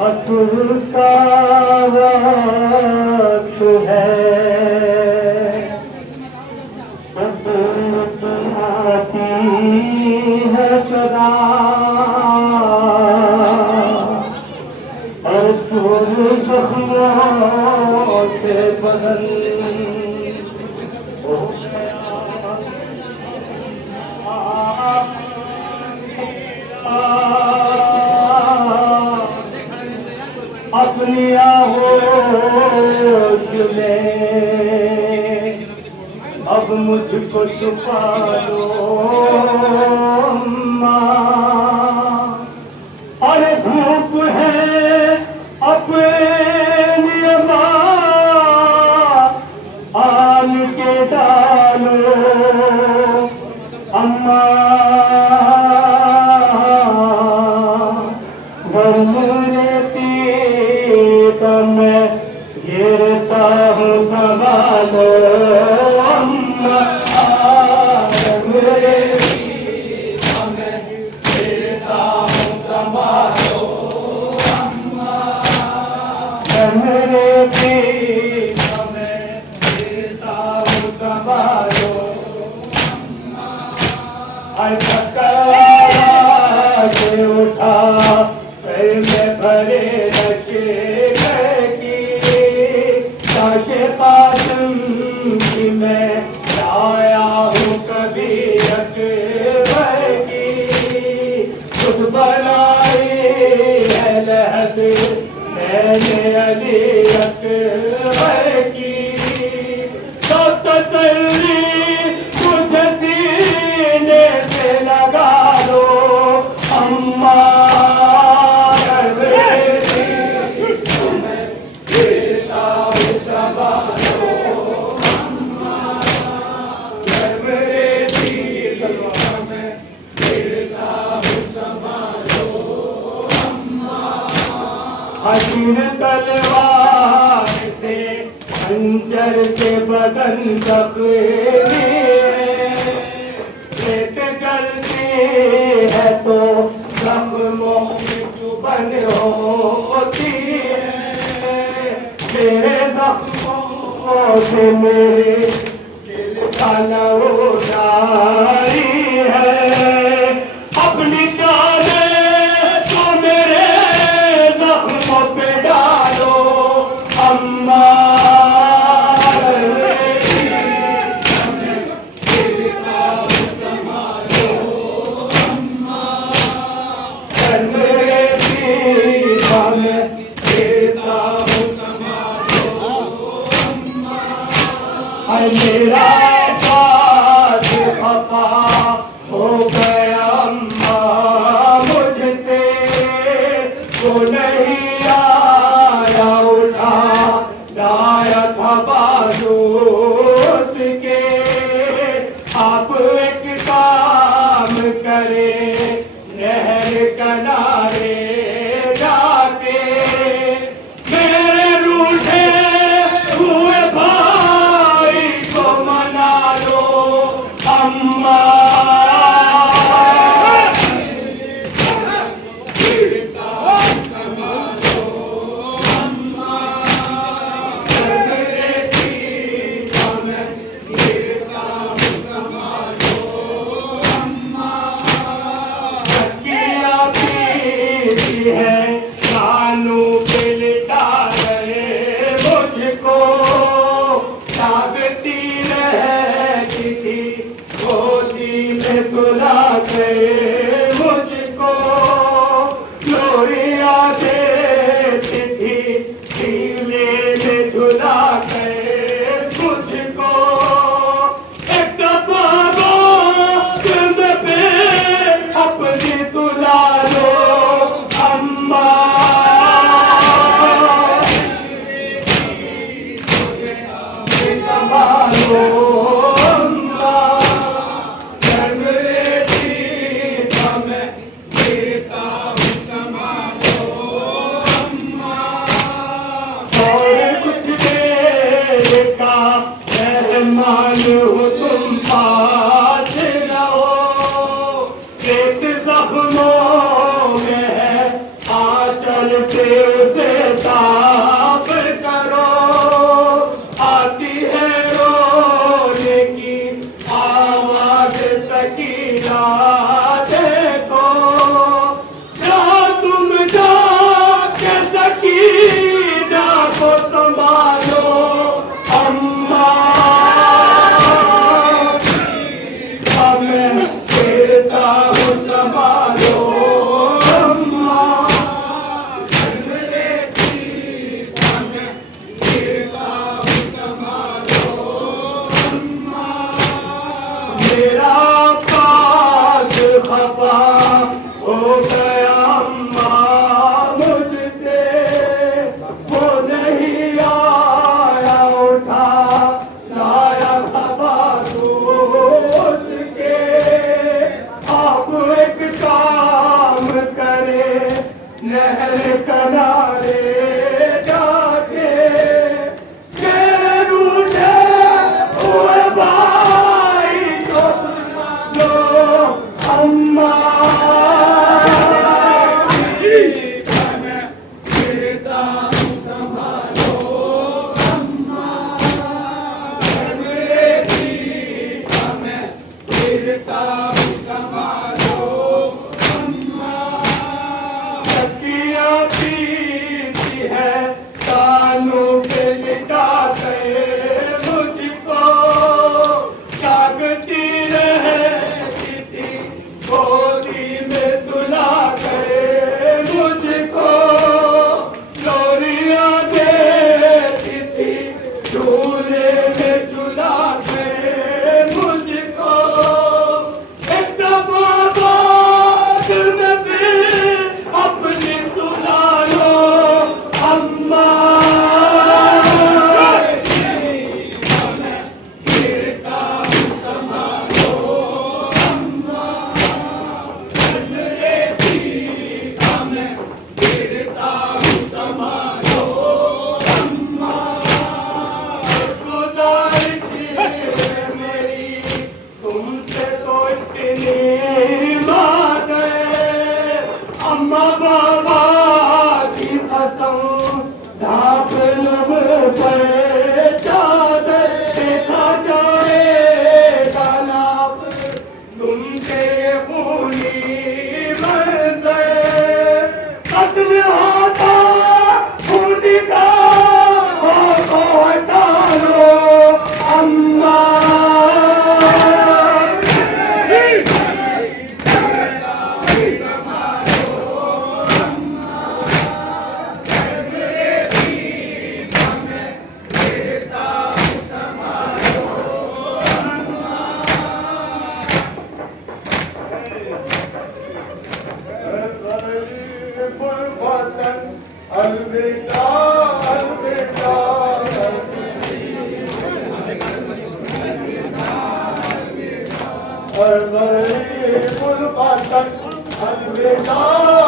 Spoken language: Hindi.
असुर का वक्त है, आती है सदा, असुर जख्मों से बदन अपनी आहोश में अब मुझको छुपा दो माँ। अरे धूप है अपनी आन के डालो अम्मा, मैं गिरता हूँ संभालो अम्मा, मेरे मैं गिरता हूँ संभालो अम्मा, मेरे मैं गिरता हूँ संभालो अम्मा। थका के उठा फिर मैं भरे नशे कासम की मैं लाया हूँ कभी अकबर की, खुद बनाई है लहद मैंने अली अकबर की। तो तसल्ली मुझे सीने से लगा दो अम्मा, हसीन तलवार से खंजर से बदन पेट जलती है तो जख्मों में चुभन होती है, तेरे जख्मों से मेरे दिल का लौटाई है। अपनी जाने तो मेरे जख्मों पे डालो अम्मा, मेरा पास खफा हो गया अम्मा मुझसे, वो नहीं आया उठा लाया था बाजू उसके। आप एक काम करे नहर किनारे जाके मेरे रूठे हुए भाई को मना लो अम्मा, है कानू पे लिटा रहे मुझको, जागती रहती थी गोदी में सुला गए मुझको, लोरिया देती थी झीले में झुला गए मुझको। एक दफा गोद पे अपनी सुला लो अम्मा, संभालो अम्मा, मेरे जीत में जीता हूँ संभालो अम्मा। और कुछ देर का मेहमान हो तुम। मेरा पास खफा हो गया अम्मा मुझसे, वो नहीं आया उठा लाया खफा उसके। आप एक काम करे नहर किनारे जाके, रूठे हुए भाई को लो अम्मा। अम्मा बाबा की कसम ढाप लब पर चादर देखा जाएगा नाप तुमसे खूनी मंजर। कत्ल होता खूनी का हो हटा लो अम्मा। अलविदा अलविदा अलविदा अलविदा